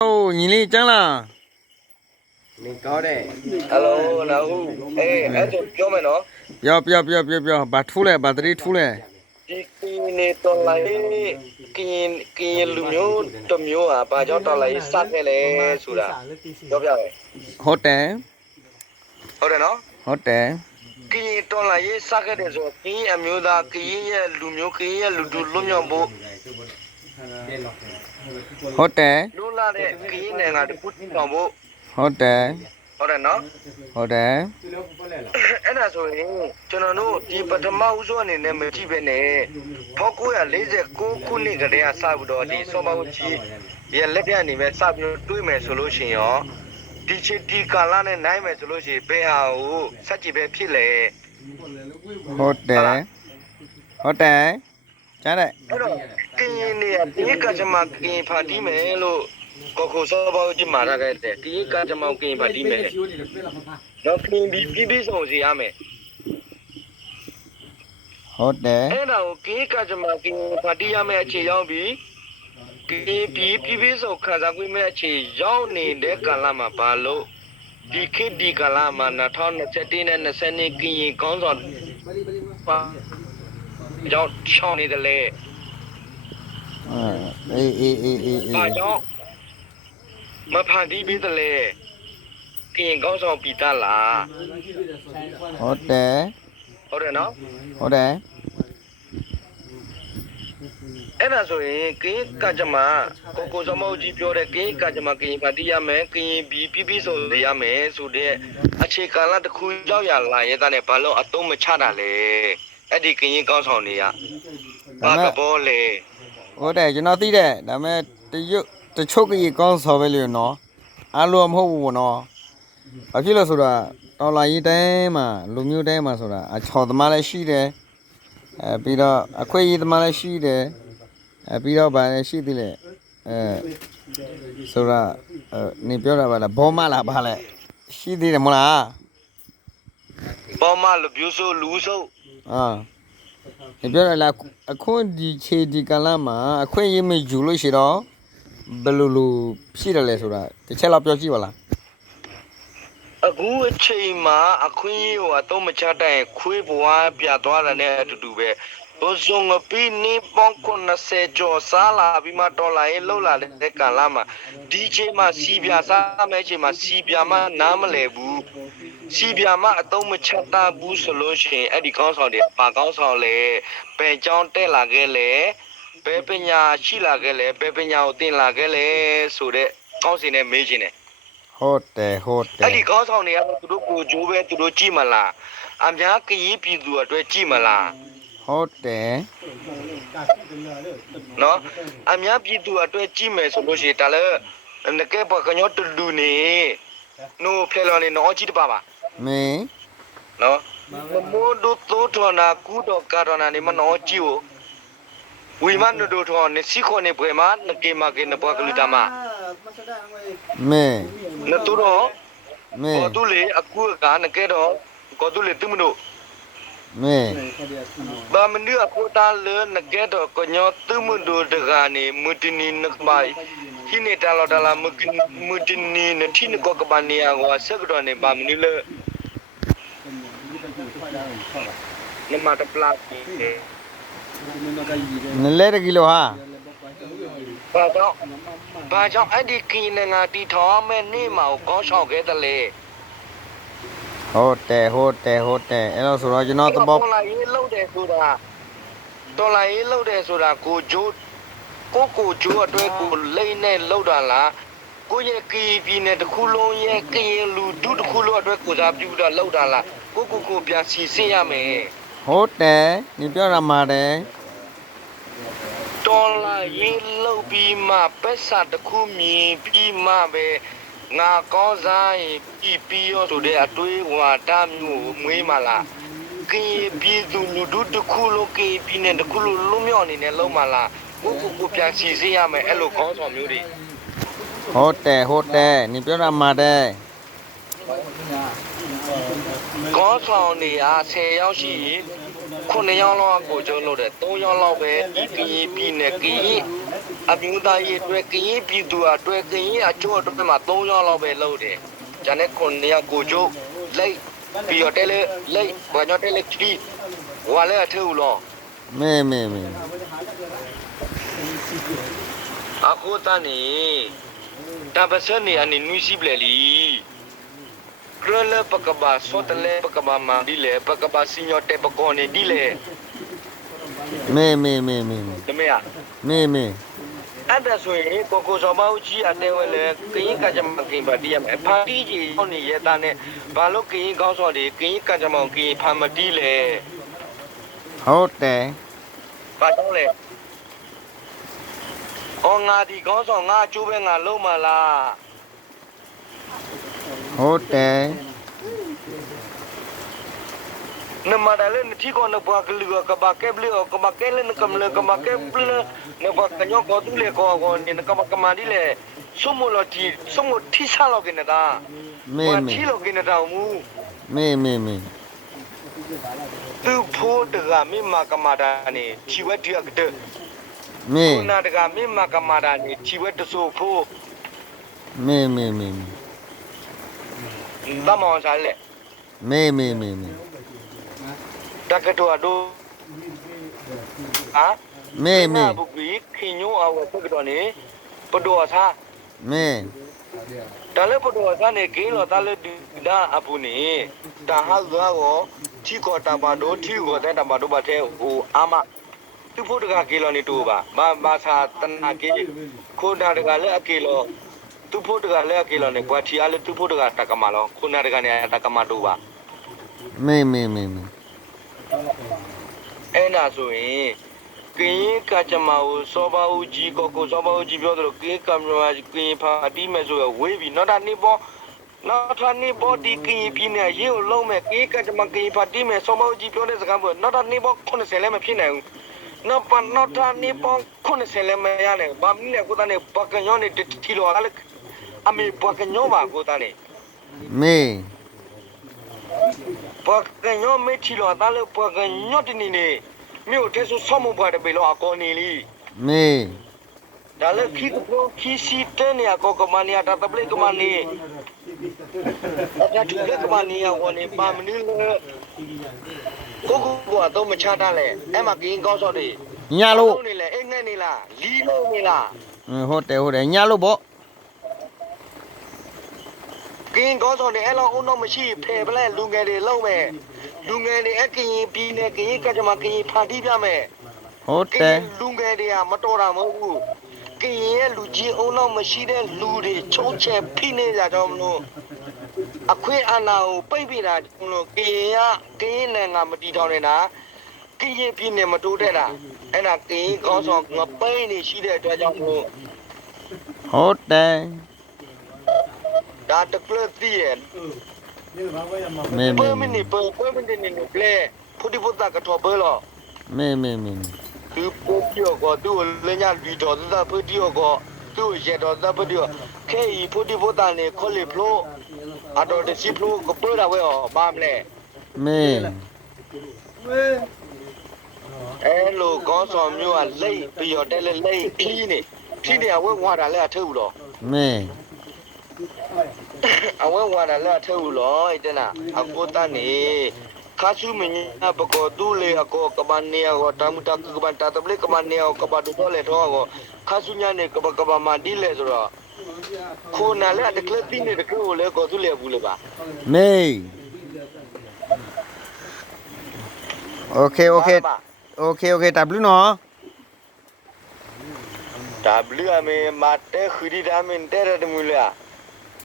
哦，你哩讲啦，你搞的，Hello，老胡，就表妹喏，不要，把出来，把这里出来。你到来，路苗都苗啊，把叫到来杀开来，是啦，要不要嘞？好的，好的喏，好的，到来杀开的时候，苗的，也路苗，也路苗不，好的，路那的，那个的不长不，好的，好的喏。好的。那所以，就那侬，第不他妈无所谓呢，没几百呢，跑过呀，来这过那个的呀，差不多的，上班去，也那边里面差不多对面走路行哦，第干啦呢，南面走路行，背后十几百匹嘞。好的，好的，真的。哎喽，跟你啊，第一个什么跟爬地面咯，高上班去马那个的，第一个什么跟爬地面，然后跟比上去阿妹。好的，အဲ့ဒါကိုကင်းကကြမှာကင်းပါတီရမယ့်အခြေရောက်ပြီးကင်းပြီးဆိုခံစားquiမဲ့အခြေရောက်နေတဲ့ကာလမှာဘာလို့ဒီခေတ်ဒီကာလမှာ2021နဲ့20ကင်းရင်ကောင်းဆောင်ပါကြောင့်ချောင်းနေတယ်လေဘာကြောင့်မဖန်တီးပြီးတယ်လေကင်းကောင်းဆောင်ပြီးသားလား 好的， ဟုတ်တယ်နော် 好的。အဲ့ဒါဆိုရင်ကင်းကကြမှာကိုစမောကြီးပြောတဲ့ကင်းကကြမှာကင်းပါတီးရမယ်ကင်းပြီးဆိုရမယ်ဆိုတဲ့အခြေခံလာတစ်ခုရောက်ရလာရဲ့တဲ့ဘာလို့အတုံးမချတာလဲအဲ့ဒီကင်းကောင်းဆောင်နေရဘာကဘောလေ ဟုတ်တယ်ကျွန်တော်သိတယ်ဒါပေမဲ့တချို့ကြီးကောင်းဆော်ပဲလို့နော်အားလုံးမဟုတ်ဘူးနော်ဘာဖြစ်လို့ဆိုတာတော်လာရေးတိုင်းမှာလူမျိုးတိုင်းမှာဆိုတာအချော်သမားလည်းရှိတယ်ပြီးတော့အခွေရေးသမားလည်းရှိတယ်ပြီးတော့ဗာလည်းရှိသေးတယ်ဆိုတာနေပြောတာပါလားဘောမလားဗာလဲရှိသေးတယ်မလား ဘောမလူပြူဆိုလူဆို နေပြောရလားအခုဒီခြေဒီကလာမှာအခွင့်အရေးမယူလို့ရှိတော့ဘယ်လိုဖြစ်တယ်လဲဆိုတာတစ်ချက်လောက်ပြောကြည့်ပါလား အခုအချိန်မှာအခွင့်အရေးကိုအတုံးမချတဲ့ခွေးဘွားပြသွားတယ်နဲ့အတူတူပဲတို့စုံပြီးနေပေါင်း90ကျော်စားလာပြီးမှဒေါ်လာရေးလောက်လာတဲ့ကာလမှာဒီချိန်မှာစီပြစားမဲ့ချိန်မှာစီပြမနားမလဲဘူးစီပြမအတုံးမချတာဘူးဆိုလို့ရှိရင်အဲ့ဒီကောင်းဆောင်တွေပါကောင်းဆောင်လေဘယ်ကြောင်းတက်လာခဲ့လဲဘယ်ပညာရှိလာခဲ့လဲဘယ်ပညာကိုသင်လာခဲ့လဲဆိုတဲ့ကောင်းစီနဲ့မေးခြင်းနဲ့ ဟုတ်တယ် အဲ့ဒီကောင်းဆောင်တွေကသူတို့ကိုဂျိုးပဲသူတို့ကြည့်မလားအများကကြီးပြည်သူအတွက်ကြည့်မလား ဟုတ်တယ် နော်အများပြည်သူအတွက်ကြည့်မယ်ဆိုလို့ရှိရင်ဒါလည်းငကဲပကညောတူလူနေနို့ဖဲလော်နေနော်ကြည့်တပါပါ မင်း နော်မမိုးတို့သိုးထော်နာကူတော့ကာရနာနေမနော်ကြည့်ကိုဝီမန်တို့ထော်နေစီခေါနေပွဲမှာနကေမကေနပကလူတမ မင်း နတူတော့ မင်း ကိုတူလေအကူကနကဲတော့ကိုတူလေသူမတို့ မင်း ဘာမနုအပေါ်တာလနကဲတော့ကညောသူမတို့တကနေမူတနီနကမိုင်ဟိနေတာလာတလာမူတနီနတိနကောကပနီယာကိုဆက်ကတော့နေဘာမနုလေနမတပလာ နလဲတကီလိုဟာ ဘာကြောင့်အဲ့ဒီကင်းငါတီထောင်းမဲ့နေမှာကိုကောင်းဆောင်ခဲ့တယ်လေ ဟုတ်တယ်အဲ့တော့ဆိုတော့ကျွန်တော်သဘော တော်လာရေးလောက်တယ်ဆိုတာကိုဂျိုးကိုဂျိုးအတွက်ကိုလိမ့်နဲ့လောက်တာလားကိုရဲ့ကီပြည်နယ်တစ်ခုလုံးရဲ့ကရင်လူတုတစ်ခုလုံးအတွက်ကိုစားပြုတာလောက်တာလားကိုပြန်စီစစ်ရမယ် ဟုတ်တယ်你ပြောတာမှာတယ် တော်လာရေးလောက်ပြီးမှပက်စာတစ်ခုမြင်ပြီးမှပဲငါကောင်းစားရင်ပြီးရောဆိုတဲ့အတွေးဝါဒမျိုးမွေးမှလားကရင်ပြည်သူလူထုတစ်ခုလုံးကရင်ပြည်နယ်တစ်ခုလုံးလွတ်မြောက်အနေနဲ့လုံးမှလားကိုပြန်စီစစ်ရမယ်အဲ့လိုကောင်းဆောင်မျိုးတွေ ဟုတ်တယ်你ပြောတာမှာတယ် ကောင်းဆောင်နေရ10ယောက်ရှိရင်9ယောက်လောက်ကိုကျုံးလို့တယ်3ယောက်လောက်ပဲဒီကရင်ပြည်နယ်ကရင် အမျိုးသားရေးအတွက်ကရင်ပြည်သူအတွက်ကရင်အချို့အတွက်မှာ3ရောက်လောက်ပဲလုပ်တယ်ဂျာနဲ့ခွန်နေရကိုကျိုးလိုက်ပြီးတော့တယ်လိုက်ဘာကြောင့်တယ်ခီဝါလဲအထုလို့ မဲ အခုတန်းနေတပတ်စနေအနေနွီးစီပလေလီကရလပကဘာစောတလေပကဘာမာဒီလေပကဘာစညောတေပကောနေဒီလေ မဲ တမေယ မဲ အဲ့ဒါဆိုရင်ကိုစောမဦးကြီးအတဲဝဲလေကရင်ကကြမကင်ပါတီးရမယ်ဖာတီးကြီးဟောနေရတာနဲ့ဘာလို့ကရင်ကောင်းစော်တွေကရင်ကကြမကင်ဖာမတီးလေ ဟုတ်တယ် ဘာကြောင့်လဲအော်ငါဒီကောင်းစော်ငါအကျိုးပဲငါလုံးမလား ဟုတ်တယ် နမဒါလည်းနတိကောနဘကလူကဘာကဲဘလကဘာကဲလနကမလကမကဲဘလနဘကညောကောတူလေကောကောနကမကမဒီလေဆုမလတီဆုမတိဆာလောကနေတာ မဲ တီလောကနေတာမူ မဲ သူဖို့တကမိမကမတာနေချီဝတ်တရကတဲ့ မဲ ခုနာတကမိမကမတာနေချီဝတ်တဆိုဖို့ မဲ တမောင်စားလေ မဲ တကတော်တို့အာ မဲ ဘုကီခင်ညိုအဝတ်တကတော်နေပတော်စား မဲ ဒါလည်းပတော်စားနေကင်းတော့ဒါလည်းဒါအပူနေတာဟာဇာကိုချီကောတာပါတို့ထီကိုတဲ့တာပါတို့ပါတဲ့ဟိုအာမသူဖို့တကကေလောနေတူပါဘာသာတနာကေခိုးတာတကလည်းအကေလောသူဖို့တကလည်းအကေလောနေကွာချီအားလည်းသူဖို့တကတကမလောခုနာတကနေတကမတူပါ မဲ အဲ့ဒါဆိုရင်ကင်းကကြမကိုစောပါဦးကြီးကိုစောပါဦးကြီးပြောသလိုကင်းကမြန်မာကင်းဖာတီးမယ်ဆိုရဝေးပြီနောက်တာနေပေါ်နောက်ထပ်နေပေါ်ဒီကင်းပြင်းနေရေကိုလုံးမဲ့ကင်းကကြမကင်းဖာတီးမယ်စောပါဦးကြီးပြောတဲ့စကားပေါ်နောက်တာနေပေါ်90လည်းမဖြစ်နိုင်ဘူးနောက်တာနေပေါ်90လည်းမရနိုင်ဘာမင်းနဲ့ကိုတန်းနေပကညောနေတီလောအဲ့အမေပကညောပါကိုတန်းနေ မဲ ပကညောမေတီလောတာလေပကညောတင်းနေမြို့ထဲဆိုဆောမပါတယ်ပေလောအကောနေလီ မဲ ဒါလည်းခီစီတဲနေကောကမနီယာတပလေကမနီအဲ့ဒါတူလေကမနီယာဝန်နေပါမနီလေကိုကတော့မချတာလေအဲ့မှာကင်းကောင်းစောတွေ ညလို့ နေလေအဲ့နဲ့နေလားလီလို့နေလား ဟုတ်တယ်ညလို့ပေါ့ ကင်းကောင်းစောတွေအဲ့လောက်အုံတော့မရှိဖယ်ပလဲလူငယ်တွေလုံးမဲ့လူငယ်တွေအကရင်ပြီးနေကရင်ကကြမှာကရင်ဖန်တီးပြမယ် ဟုတ်တယ် လူငယ်တွေကမတော်တာမဟုတ်ဘူးကရင်ရဲ့လူကြီးအုံတော့မရှိတဲ့လူတွေချုံးချဲဖိနေကြတော့မလို့အခွင့်အာဏာကိုပိတ်ပင်တာမလို့ကရင်နိုင်ငံမတီထောင်နေတာကရင်ပြည်နယ်မတိုးတက်တာအဲ့ဒါကရင်ကောင်းဆောင်ငပိန်းနေရှိတဲ့အတွက်ကြောင့်မို့ ဟုတ်တယ် ဒါတကလတီးရဲ့ မဲ ပွဲမနေနေပလေဖူဒီပုတ်တာကတော့ဘယ်လို့ မဲ သူပို့ပြောကိုသူ့လည်းညာလူတော်သဖတီကိုသူ့ရတော်သဖတီခဲဤဖူဒီပုတ်တာနေခေါ်လေဖလို့အတော်တစီဖလို့ကပေါ်လာဝဲဘာမလဲ မဲ အဲ့လိုကောင်းဆောင်မျိုးကလိတ်ပြီးတော့တဲလိတ်ခီးနေအဝဲဝါတာလည်းအထုပ်လို့ မဲ အဝဲဝါတာလည်းအထုပ်လို့အဲ့တနာအကိုတန်းနေခါစုမညာပကောတူလေအကောကပန်နေရောတမှုတကပန်တတပလေကပန်နေရောကပတူတော့လေတော့ကိုခါစုညာနေကပမဒီလေဆိုတော့ခိုးနာလည်းတကလတိနေတကကိုလေကိုသူလေဘူးလေပါ မဲโอเคW နော် W အမေမတဲခရီးဒါမင်တဲရတမူလား